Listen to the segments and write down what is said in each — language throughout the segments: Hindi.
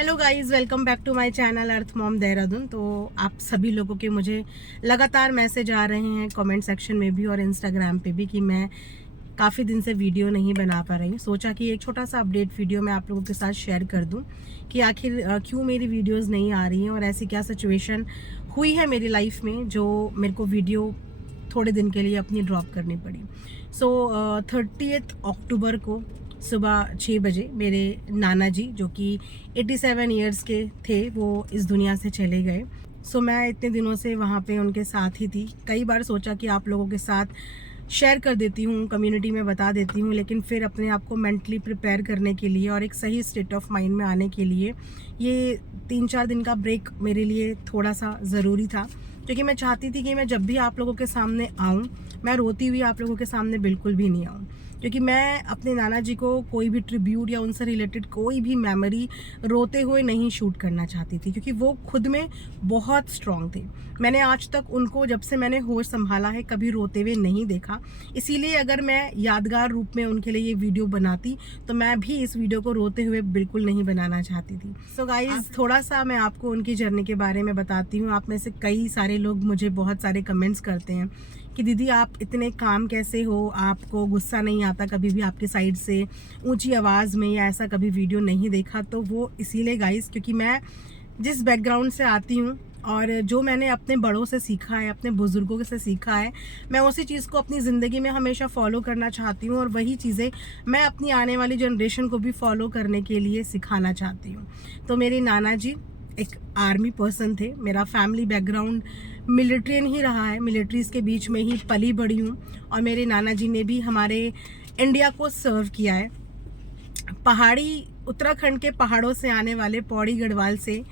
Hello guys, welcome back to my channel earth mom Dehradun. तो आप सभी लोगों के मुझे लगातार मैसेज आ रहे हैं कमेंट सेक्शन में भी और इंस्टाग्राम पे भी कि मैं काफ़ी दिन से वीडियो नहीं बना पा रही हूँ। सोचा कि एक छोटा सा अपडेट वीडियो मैं आप लोगों के साथ शेयर कर दूँ कि आखिर क्यों मेरी वीडियोस नहीं आ रही हैं और ऐसी क्या सिचुएशन हुई है मेरी लाइफ में जो मेरे को वीडियो थोड़े दिन के लिए अपनी ड्रॉप करनी पड़ी। सो 30 अक्टूबर को सुबह 6 बजे मेरे नाना जी जो कि 87 ईयर्स के थे वो इस दुनिया से चले गए। सो मैं इतने दिनों से वहाँ पे उनके साथ ही थी। कई बार सोचा कि आप लोगों के साथ शेयर कर देती हूँ, कम्युनिटी में बता देती हूँ, लेकिन फिर अपने आप को मेंटली प्रिपेयर करने के लिए और एक सही स्टेट ऑफ माइंड में आने के लिए ये 3-4 दिन का ब्रेक मेरे लिए थोड़ा सा ज़रूरी था, क्योंकि मैं चाहती थी कि मैं जब भी आप लोगों के सामने आऊँ मैं रोती हुई आप लोगों के सामने बिल्कुल भी नहीं आऊँ, क्योंकि मैं अपने नाना जी को कोई भी ट्रिब्यूट या उनसे रिलेटेड कोई भी मेमोरी रोते हुए नहीं शूट करना चाहती थी, क्योंकि वो खुद में बहुत स्ट्रांग थे। मैंने आज तक उनको जब से मैंने होश संभाला है कभी रोते हुए नहीं देखा। इसीलिए अगर मैं यादगार रूप में उनके लिए ये वीडियो बनाती तो मैं भी इस वीडियो को रोते हुए बिल्कुल नहीं बनाना चाहती थी। सो गाइज, थोड़ा सा मैं आपको उनकी जर्नी के बारे में बताती हूँ। आप में से कई सारे लोग मुझे बहुत सारे कमेंट्स करते हैं कि दीदी आप इतने काम कैसे हो, आपको गुस्सा नहीं आता कभी भी आपकी साइड से ऊंची आवाज़ में, या ऐसा कभी वीडियो नहीं देखा। तो वो इसीलिए गाइस, क्योंकि मैं जिस बैकग्राउंड से आती हूँ और जो मैंने अपने बड़ों से सीखा है, अपने बुज़ुर्गों से सीखा है, मैं उसी चीज़ को अपनी ज़िंदगी में हमेशा फॉलो करना चाहती हूँ और वही चीज़ें मैं अपनी आने वाली जनरेशन को भी फॉलो करने के लिए सिखाना चाहती हूँ। तो मेरे नाना जी एक आर्मी पर्सन थे। मेरा फैमिली बैकग्राउंड मिलिट्रियन ही रहा है, मिलिट्रीज़ के बीच में ही पली बड़ी हूँ और मेरे नाना जी ने भी हमारे इंडिया को सर्व किया है। पहाड़ी उत्तराखंड के पहाड़ों से आने वाले पौड़ी गढ़वाल से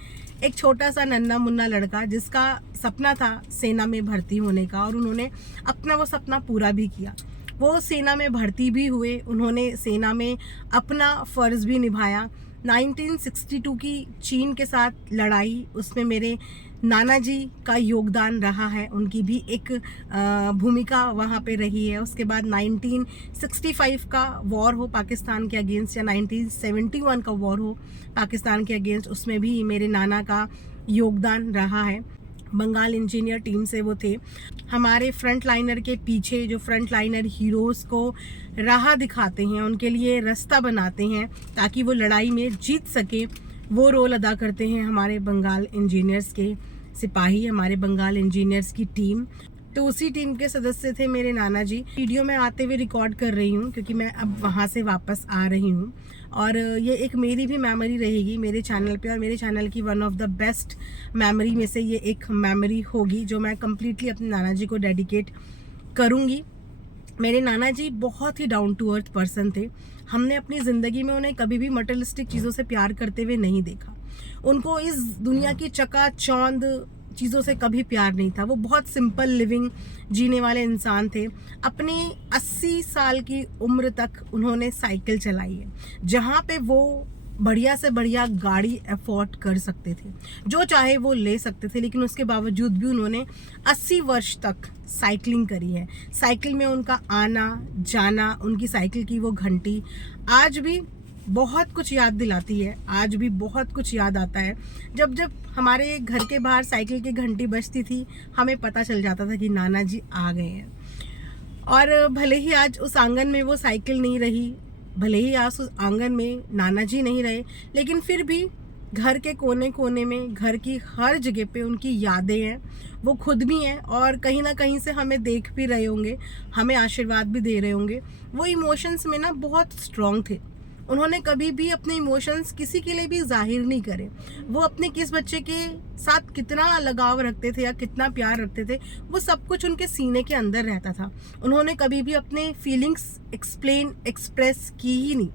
एक छोटा सा नन्ना मुन्ना लड़का जिसका सपना था सेना में भर्ती होने का, और उन्होंने अपना वो सपना पूरा भी किया। वो सेना में भर्ती भी हुए, उन्होंने सेना में अपना फ़र्ज़ भी निभाया। 1962 की चीन के साथ लड़ाई, उसमें मेरे नाना जी का योगदान रहा है, उनकी भी एक भूमिका वहाँ पे रही है। उसके बाद 1965 का वॉर हो पाकिस्तान के अगेंस्ट, या 1971 का वॉर हो पाकिस्तान के अगेंस्ट, उसमें भी मेरे नाना का योगदान रहा है। बंगाल इंजीनियर टीम से वो थे। हमारे फ्रंट लाइनर के पीछे जो फ्रंट लाइनर हीरोज़ को राह दिखाते हैं, उनके लिए रास्ता बनाते हैं ताकि वो लड़ाई में जीत सके, वो रोल अदा करते हैं हमारे बंगाल इंजीनियर्स के सिपाही, हमारे बंगाल इंजीनियर्स की टीम। तो उसी टीम के सदस्य थे मेरे नाना जी। वीडियो में आते हुए रिकॉर्ड कर रही हूँ क्योंकि मैं अब वहाँ से वापस आ रही हूँ, और ये एक मेरी भी मेमोरी रहेगी मेरे चैनल पे, और मेरे चैनल की one of the best memory में से ये एक मेमोरी होगी जो मैं कम्प्लीटली अपने नाना जी को डेडिकेट करूँगी। मेरे नाना जी बहुत ही डाउन टू अर्थ पर्सन थे। हमने अपनी ज़िंदगी में उन्हें कभी भी मटेरियलिस्टिक चीज़ों से प्यार करते हुए नहीं देखा। उनको इस दुनिया की चकाचौंध चीज़ों से कभी प्यार नहीं था। वो बहुत सिंपल लिविंग जीने वाले इंसान थे। अपनी 80 साल की उम्र तक उन्होंने साइकिल चलाई है, जहाँ पे वो बढ़िया से बढ़िया गाड़ी अफोर्ड कर सकते थे, जो चाहे वो ले सकते थे, लेकिन उसके बावजूद भी उन्होंने 80 वर्ष तक साइकिलिंग करी है। साइकिल में उनका आना जाना, उनकी साइकिल की वो घंटी आज भी बहुत कुछ याद दिलाती है। आज भी बहुत कुछ याद आता है। जब जब हमारे घर के बाहर साइकिल की घंटी बजती थी, हमें पता चल जाता था कि नाना जी आ गए हैं। और भले ही आज उस आंगन में वो साइकिल नहीं रही, भले ही आज उस आंगन में नाना जी नहीं रहे, लेकिन फिर भी घर के कोने कोने में, घर की हर जगह पे उनकी यादें हैं। वो खुद भी हैं और कहीं ना कहीं से हमें देख भी रहे होंगे, हमें आशीर्वाद भी दे रहे होंगे। वो इमोशंस में ना बहुत स्ट्रॉन्ग थे। उन्होंने कभी भी अपने इमोशंस किसी के लिए भी जाहिर नहीं करे। वो अपने किस बच्चे के साथ कितना लगाव रखते थे या कितना प्यार रखते थे, वो सब कुछ उनके सीने के अंदर रहता था। उन्होंने कभी भी अपने फीलिंग्स एक्सप्रेस की ही नहीं।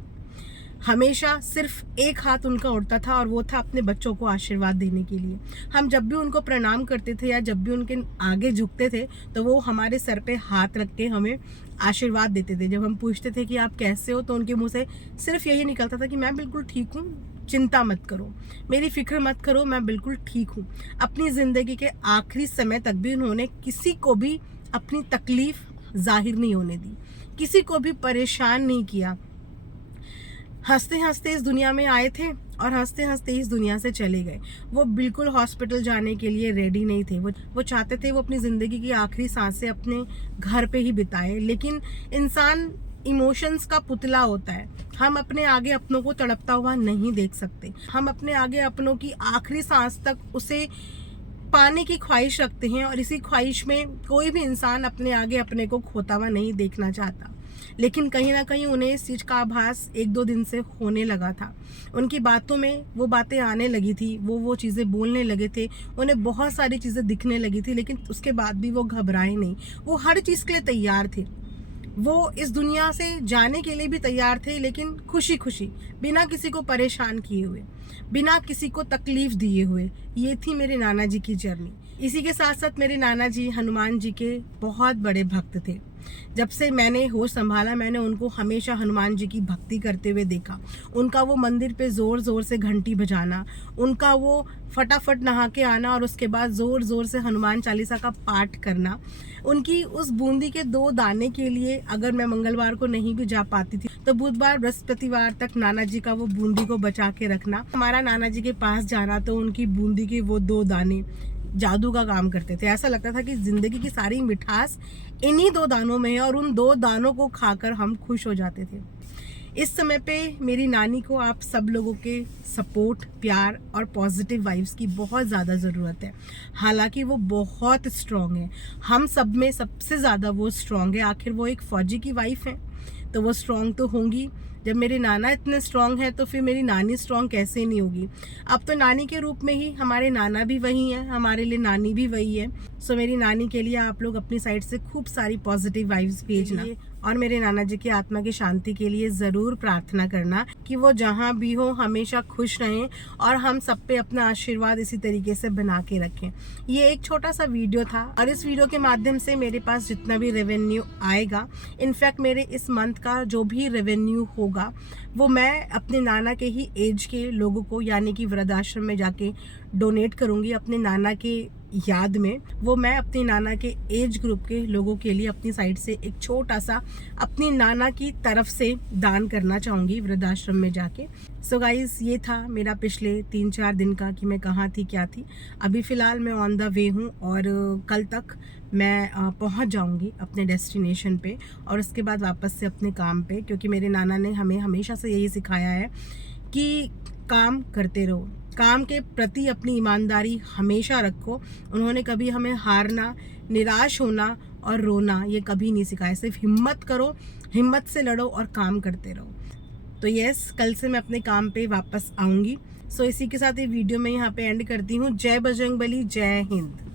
हमेशा सिर्फ एक हाथ उनका उड़ता था और वो था अपने बच्चों को आशीर्वाद देने के लिए। हम जब भी उनको प्रणाम करते थे या जब भी उनके आगे झुकते थे तो वो हमारे सर पे हाथ रख के हमें आशीर्वाद देते थे। जब हम पूछते थे कि आप कैसे हो, तो उनके मुंह से सिर्फ यही निकलता था कि मैं बिल्कुल ठीक हूँ, चिंता मत करो, मेरी फिक्र मत करो, मैं बिल्कुल ठीक हूँ। अपनी ज़िंदगी के आखिरी समय तक भी उन्होंने किसी को भी अपनी तकलीफ जाहिर नहीं होने दी, किसी को भी परेशान नहीं किया। हंसते हंसते इस दुनिया में आए थे और हंसते हंसते इस दुनिया से चले गए। वो बिल्कुल हॉस्पिटल जाने के लिए रेडी नहीं थे। वो चाहते थे वो अपनी ज़िंदगी की आखिरी सांसें अपने घर पे ही बिताए। लेकिन इंसान इमोशंस का पुतला होता है। हम अपने आगे अपनों को तड़पता हुआ नहीं देख सकते। हम अपने आगे अपनों की आखिरी सांस तक उसे पाने की ख्वाहिश रखते हैं, और इसी ख्वाहिश में कोई भी इंसान अपने आगे अपने को खोता हुआ नहीं देखना चाहता। लेकिन कहीं ना कहीं उन्हें इस चीज़ का आभास 1-2 दिन से होने लगा था। उनकी बातों में वो बातें आने लगी थी, वो चीज़ें बोलने लगे थे, उन्हें बहुत सारी चीज़ें दिखने लगी थी। लेकिन उसके बाद भी वो घबराए नहीं। वो हर चीज़ के लिए तैयार थे। वो इस दुनिया से जाने के लिए भी तैयार थे, लेकिन खुशी खुशी, बिना किसी को परेशान किए हुए, बिना किसी को तकलीफ दिए हुए। ये थी मेरे नाना जी की जर्नी। इसी के साथ साथ मेरे नाना जी हनुमान जी के बहुत बड़े भक्त थे। जब से मैंने होश संभाला, मैंने उनको हमेशा हनुमान जी की भक्ति करते हुए देखा। उनका वो मंदिर पे ज़ोर ज़ोर से घंटी बजाना, उनका वो फटाफट नहा के आना और उसके बाद ज़ोर ज़ोर से हनुमान चालीसा का पाठ करना। उनकी उस बूंदी के 2 दाने के लिए अगर मैं मंगलवार को नहीं भी जा पाती थी तो बुधवार बृहस्पतिवार तक नाना जी का वो बूंदी को बचा के रखना, हमारा नाना जी के पास जाना, तो उनकी बूंदी के वो 2 दाने जादू का काम करते थे। ऐसा लगता था कि जिंदगी की सारी मिठास इन्हीं 2 दानों में है, और उन 2 दानों को खाकर हम खुश हो जाते थे। इस समय पे मेरी नानी को आप सब लोगों के सपोर्ट, प्यार और पॉजिटिव वाइब्स की बहुत ज़्यादा ज़रूरत है। हालांकि वो बहुत स्ट्रॉन्ग है, हम सब में सबसे ज़्यादा वो स्ट्रॉन्ग है। आखिर वो एक फ़ौजी की वाइफ है, तो वो स्ट्रॉन्ग तो होंगी। जब मेरे नाना इतने स्ट्रॉन्ग हैं तो फिर मेरी नानी स्ट्रॉन्ग कैसे नहीं होगी। अब तो नानी के रूप में ही हमारे नाना भी वही हैं, हमारे लिए नानी भी वही है। सो मेरी नानी के लिए आप लोग अपनी साइड से खूब सारी पॉजिटिव वाइब्स भेजना, और मेरे नाना जी की आत्मा की शांति के लिए ज़रूर प्रार्थना करना कि वो जहाँ भी हो हमेशा खुश रहें, और हम सब पे अपना आशीर्वाद इसी तरीके से बना के रखें। ये एक छोटा सा वीडियो था, और इस वीडियो के माध्यम से मेरे पास जितना भी रेवेन्यू आएगा, इनफैक्ट मेरे इस मंथ का जो भी रेवेन्यू होगा, वो मैं अपने नाना के ही एज के लोगों को, यानी कि वृद्धाश्रम में जाके डोनेट करूँगी अपने नाना के याद में। वो मैं अपने नाना के एज ग्रुप के लोगों के लिए अपनी साइड से एक छोटा सा अपनी नाना की तरफ से दान करना चाहूँगी वृद्धाश्रम में जाके। सो गाइस, ये था मेरा पिछले 3-4 दिन का कि मैं कहाँ थी, क्या थी। अभी फ़िलहाल मैं ऑन द वे हूँ, और कल तक मैं पहुँच जाऊँगी अपने डेस्टिनेशन पे, और उसके बाद वापस से अपने काम पे। क्योंकि मेरे नाना ने हमें हमेशा से यही सिखाया है कि काम करते रहो, काम के प्रति अपनी ईमानदारी हमेशा रखो। उन्होंने कभी हमें हारना, निराश होना और रोना ये कभी नहीं सिखाया। सिर्फ हिम्मत करो, हिम्मत से लड़ो और काम करते रहो। तो यस, कल से मैं अपने काम पे वापस आऊँगी। सो इसी के साथ ये वीडियो मैं यहाँ पे एंड करती हूँ। जय बजरंगबली, जय हिंद।